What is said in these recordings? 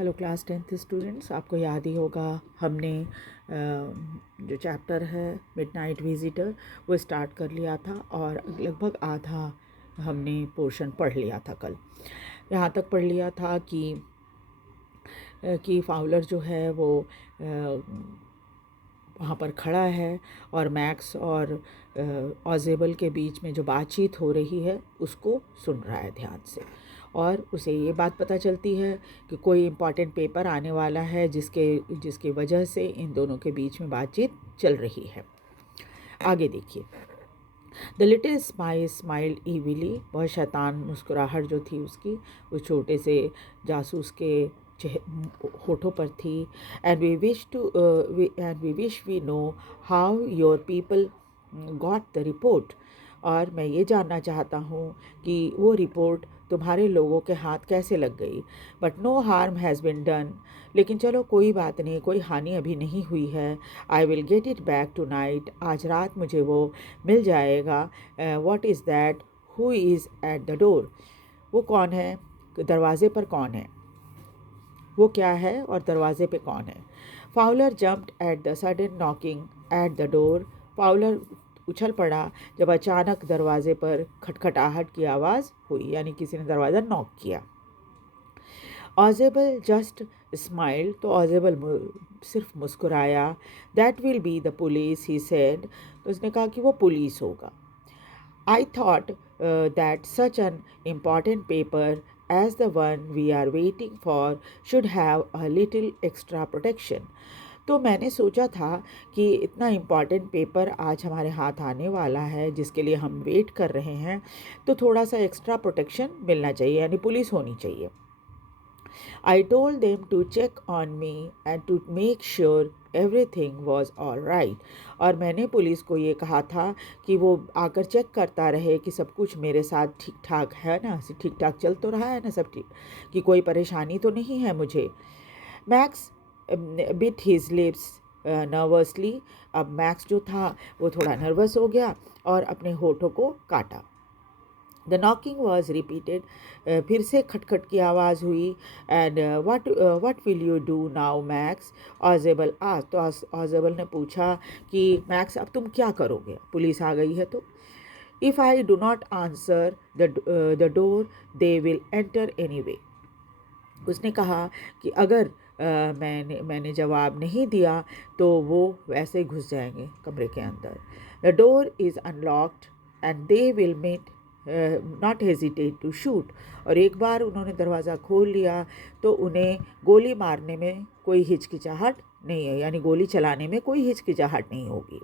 Hello class 10th students, आपको याद ही होगा हमने जो चैप्टर है मिडनाइट विजिटर वो स्टार्ट कर लिया था और लगभग आधा हमने पोर्शन पढ़ लिया था। कल यहाँ तक पढ़ लिया था कि फाउलर जो है वो वहाँ पर खड़ा है और मैक्स और ऑजेबल के बीच में जो बातचीत हो रही है उसको सुन रहा है ध्यान से, और उसे ये बात पता चलती है कि कोई इम्पॉर्टेंट पेपर आने वाला है जिसकी वजह से इन दोनों के बीच में बातचीत चल रही है। आगे देखिए। द लिटिल स्माइल्ड ईविली, बहुत शैतान मुस्कुराहट जो थी उसकी उस छोटे से जासूस के होठों पर थी। And we wish we know how your people got the report, और मैं ये जानना चाहता हूँ कि वो रिपोर्ट तुम्हारे लोगों के हाथ कैसे लग गई। But no harm has been done, लेकिन चलो कोई बात नहीं, कोई हानि अभी नहीं हुई है। I will get it back tonight, आज रात मुझे वो मिल जाएगा। What is that, who is at the door, वो कौन है, दरवाजे पर कौन है, वो क्या है और दरवाजे पे कौन है। Fowler jumped at the sudden knocking at the door, Fowler उछल पड़ा जब अचानक दरवाजे पर खटखटाहट की आवाज़ हुई, यानी किसी ने दरवाज़ा नॉक किया। ऑजेबल जस्ट स्माइल्ड, तो ऑजेबल सिर्फ मुस्कुराया। That will be the police, he said, तो उसने कहा कि वो पुलिस होगा। I thought that such an important paper as the one we are waiting for should have a little extra protection. तो मैंने सोचा था कि इतना इम्पॉर्टेंट पेपर आज हमारे हाथ आने वाला है जिसके लिए हम वेट कर रहे हैं, तो थोड़ा सा एक्स्ट्रा प्रोटेक्शन मिलना चाहिए, यानी पुलिस होनी चाहिए। I told them to check on me and to make sure everything was all right. और मैंने पुलिस को ये कहा था कि वो आकर चेक करता रहे कि सब कुछ मेरे साथ ठीक ठाक है ना, ठीक ठाक चल तो रहा है ना सब ठीक, कि कोई परेशानी तो नहीं है मुझे। Max bit his lips nervously, अब मैक्स जो था वो थोड़ा नर्वस हो गया और अपने होठों को काटा। द नॉकिंग वॉज रिपीटेड, फिर से खटखट की आवाज़ हुई। And what will you do now max, ऑजेबल आज, तो ऑजेबल ने पूछा कि मैक्स अब तुम क्या करोगे, पुलिस आ गई है तो। If I do not answer the door they will enter any way, उसने कहा कि अगर मैंने जवाब नहीं दिया तो वो वैसे ही घुस जाएंगे कमरे के अंदर। The door is unlocked and they will might not hesitate to shoot, और एक बार उन्होंने दरवाज़ा खोल लिया तो उन्हें गोली मारने में कोई हिचकिचाहट नहीं है, यानी गोली चलाने में कोई हिचकिचाहट नहीं होगी।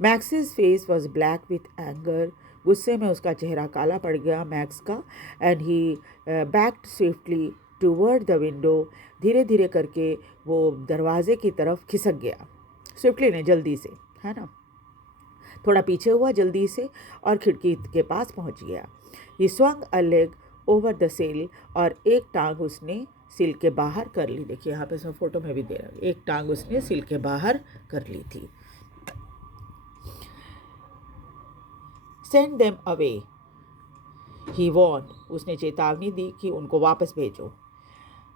Max's face was black with anger, गुस्से में उसका चेहरा काला पड़ गया मैक्स का। And he backed swiftly toward the window, धीरे धीरे करके वो दरवाजे की तरफ खिसक गया। स्विफ्टली ने जल्दी से, है ना, थोड़ा पीछे हुआ जल्दी से और खिड़की के पास पहुंच गया। ही swung a leg over the सिल, और एक टांग उसने सिल के बाहर कर ली। देखिए यहाँ पे मैं फोटो में भी दे रहा हूँ, एक टांग उसने सिल के बाहर कर ली थी। Send them away, he warned, उसने चेतावनी दी कि उनको वापस भेजो।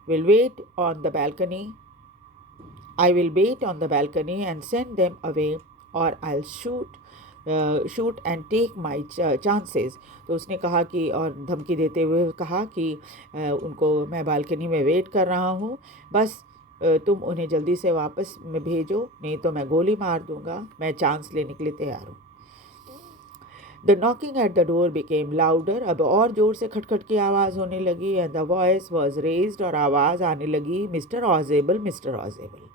Will wait on the balcony, I will wait on the balcony and send them away, और I shoot and take my chances, तो उसने कहा कि, और धमकी देते हुए कहा कि उनको मैं बालकनी में वेट कर रहा हूँ, बस तुम उन्हें जल्दी से वापस में भेजो, नहीं तो मैं गोली मार दूंगा, मैं चांस लेने के लिए तैयार हूँ। The knocking at the door became louder, अब और ज़ोर से खटखट की आवाज़ होने लगी। And the voice was raised, और आवाज़ आने लगी, मिस्टर ऑजेबल, मिस्टर ऑजेबल।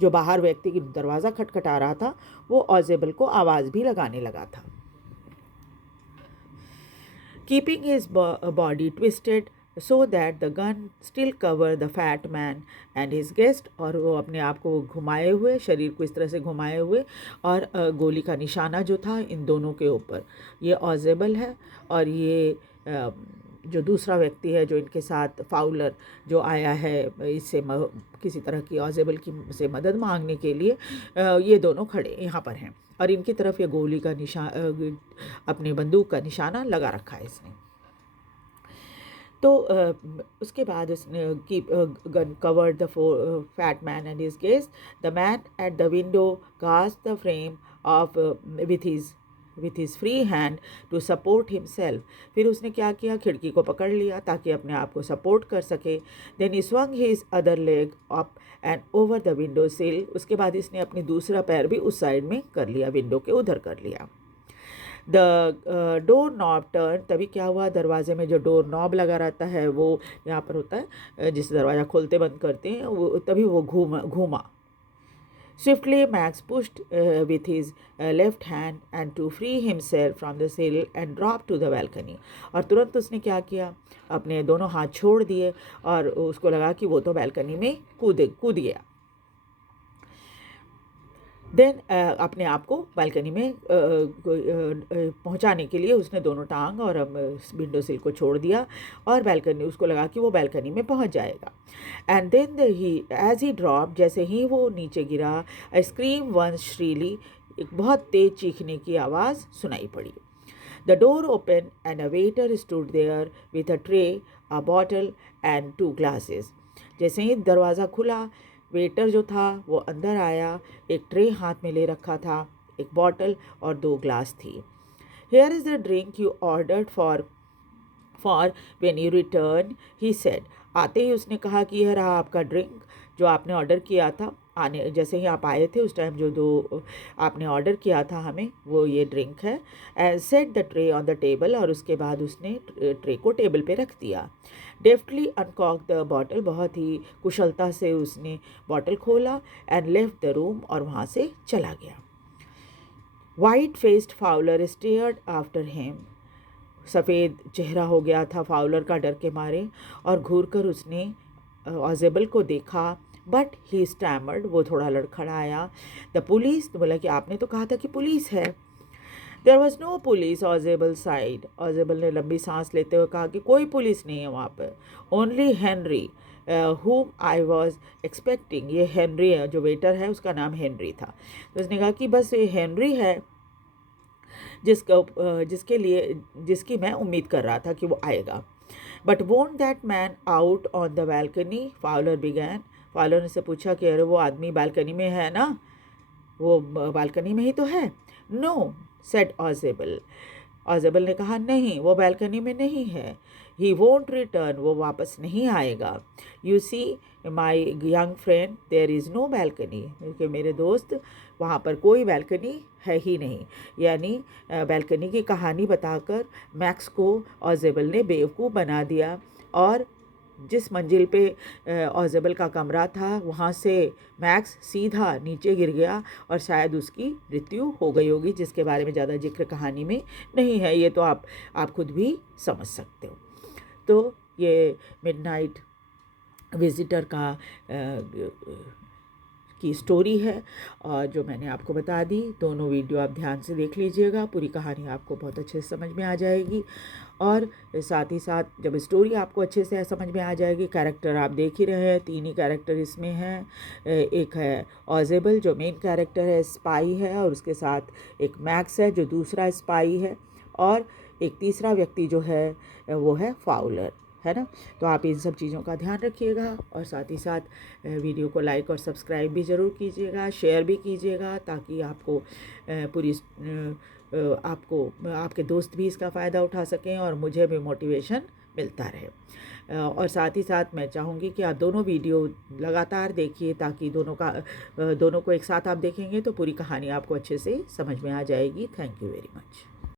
जो बाहर व्यक्ति की दरवाज़ा खटखटा रहा था वो ऑजेबल को आवाज़ भी लगाने लगा था। Keeping his body twisted so that the gun still cover the fat man and his guest, और वो अपने आप को घुमाए हुए, शरीर को इस तरह से घुमाए हुए, और गोली का निशाना जो था इन दोनों के ऊपर, ये ऑजेबल है और ये जो दूसरा व्यक्ति है जो इनके साथ फाउलर जो आया है इससे किसी तरह की ऑजेबल की से मदद मांगने के लिए, ये दोनों खड़े यहाँ पर हैं और इनकी तरफ ये गोली का अपने बंदूक का निशाना लगा रखा है इसने। तो उसके बाद उसने keep gun covered the fat man and his guest. The man at the window cast the frame off with his free hand to support himself. फिर उसने क्या किया, खिड़की को पकड़ लिया ताकि अपने आप को सपोर्ट कर सके. Then he swung his other leg up and over the window sill. उसके बाद इसने अपनी दूसरा पैर भी उस साइड में कर लिया, विंडो के उधर कर लिया. The door knob turn. तभी क्या हुआ, दरवाजे में जो डोर नॉब लगा रहता है वो यहाँ पर होता है, जिससे दरवाज़ा खोलते बंद करते हैं, वो तभी वो घूमा. Swiftly, Max pushed with his left hand and to free himself from the sill and dropped to the balcony. और तुरंत उसने क्या किया, अपने दोनों हाथ छोड़ दिए और उसको लगा कि वो तो बालकनी में कूद गया. देन अपने आप को बालकनी में पहुंचाने के लिए उसने दोनों टांग और विंडो सिल को छोड़ दिया और बालकनी, उसको लगा कि वो बालकनी में पहुंच जाएगा. And then as he drop, जैसे ही वो नीचे गिरा, अ स्क्रीम वंस श्रीली, एक बहुत तेज चीखने की आवाज़ सुनाई पड़ी. The door open and a waiter stood there with a tray, a bottle and 2 glasses. जैसे ही दरवाज़ा खुला, वेटर जो था वो अंदर आया, एक ट्रे हाथ में ले रखा था, एक बॉटल और 2 ग्लास थी. Here is the drink you ordered for when you return, he said. आते ही उसने कहा कि यह रहा आपका ड्रिंक जो आपने ऑर्डर किया था, आने जैसे ही आप आए थे उस टाइम जो 2 आपने ऑर्डर किया था हमें, वो ये ड्रिंक है. And set the tray on the table. और उसके बाद उसने ट्रे को टेबल पे रख दिया. Deftly uncork the bottle. बहुत ही कुशलता से उसने बॉटल खोला. And left the room. और वहाँ से चला गया. White faced Fowler stared after him. सफ़ेद चेहरा हो गया था फाउलर का डर के मारे, और घूर कर उसने ऑजेबल को देखा. बट ही स्टैमर्ड, वो थोड़ा लड़खड़ाया. द पुलिस, तो बोला कि आपने तो कहा था कि पुलिस है. There was no police Ausable side. Ausable ने लंबी सांस लेते हुए कहा कि कोई पुलिस नहीं है वहाँ पर. Only Henry whom I was expecting. ये हेनरी है, जो वेटर है उसका नाम हेनरी था. तो उसने कहा कि बस ये हेनरी है जिसकी मैं उम्मीद कर रहा था कि वो आएगा. But won't that man out on the balcony, Fowler began. Fowler ने से पूछा कि अरे वो आदमी बालकनी में है ना, वो बालकनी में ही तो है. No, said ऑजेबल. ऑजेबल ने कहा नहीं, वो बालकनी में नहीं है. ही वोंट रिटर्न, वो वापस नहीं आएगा. You see my young friend, there is no balcony. क्योंकि मेरे दोस्त, वहाँ पर कोई बालकनी है ही नहीं. यानी बालकनी की कहानी बताकर मैक्स को ऑजेबल ने बेवकूफ़ बना दिया. और जिस मंजिल पे ऑजेबल का कमरा था, वहाँ से मैक्स सीधा नीचे गिर गया और शायद उसकी मृत्यु हो गई होगी, जिसके बारे में ज़्यादा जिक्र कहानी में नहीं है. ये तो आप खुद भी समझ सकते हो. तो ये मिडनाइट विजिटर की स्टोरी है, और जो मैंने आपको बता दी. दोनों वीडियो आप ध्यान से देख लीजिएगा, पूरी कहानी आपको बहुत अच्छे से समझ में आ जाएगी. और साथ ही साथ जब स्टोरी आपको अच्छे से समझ में आ जाएगी, कैरेक्टर आप देख ही रहे हैं, 3 ही कैरेक्टर इसमें हैं. एक है ऑजेबल जो मेन कैरेक्टर है, स्पाई है, और उसके साथ एक मैक्स है जो दूसरा स्पाई है, और एक तीसरा व्यक्ति जो है वो है फाउलर, है ना. तो आप इन सब चीज़ों का ध्यान रखिएगा, और साथ ही साथ वीडियो को लाइक और सब्सक्राइब भी ज़रूर कीजिएगा, शेयर भी कीजिएगा, ताकि आपको आपके दोस्त भी इसका फ़ायदा उठा सकें और मुझे भी मोटिवेशन मिलता रहे. और साथ ही साथ मैं चाहूँगी कि आप दोनों वीडियो लगातार देखिए, ताकि दोनों को एक साथ आप देखेंगे तो पूरी कहानी आपको अच्छे से समझ में आ जाएगी. Thank you very much.